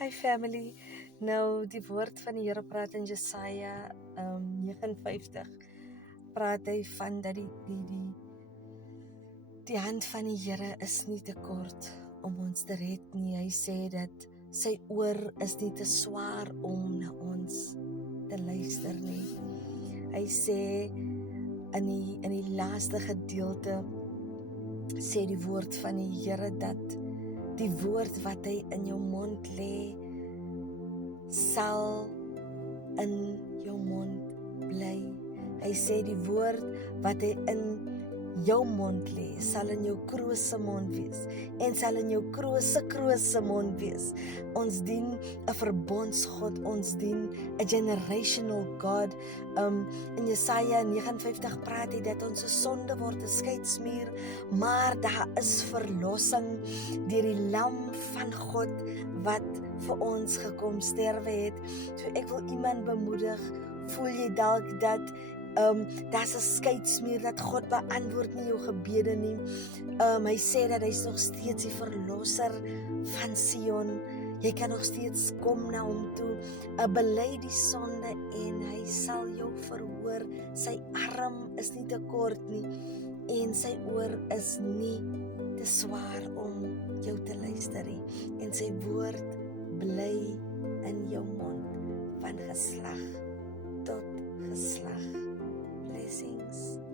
Hi family. Nou die woord van die Here praat in Jesaja 59. Praat hy van dat die hand van die Here is nie te kort om ons te red nie. Hy sê dat sy oor is nie te swaar om na ons te luister nie. Hy sê in die laaste gedeelte sê die woord van die Here dat die woord wat hy in jou mond lê sal in jou mond bly. Hy sê die woord wat hy in jou mond lê sal in jou kroos se mond wees en sal in jou kroos se mond wees. Ons dien 'n verbondsgod, ons dien 'n generational God. In Jesaja 59 praat hy dat ons sonde word 'n skeidsmuur, maar daar is verlossing deur die lam van God wat vir ons gekom sterwe het. So ek wil iemand bemoedig, voel jy dalk dat daar's 'n skeidsmuur, dat God beantwoord nie jou gebede nie. Hy sê dat hy's nog steeds die verlosser van Sion. Jy kan nog steeds kom na hom toe, bely die sonde en hy sal jou verhoor. Sy arm is nie te kort nie en sy oor is nie te swaar om jou te luister nie. En sy woord bly in jou mond van geslag tot geslag. Blessings.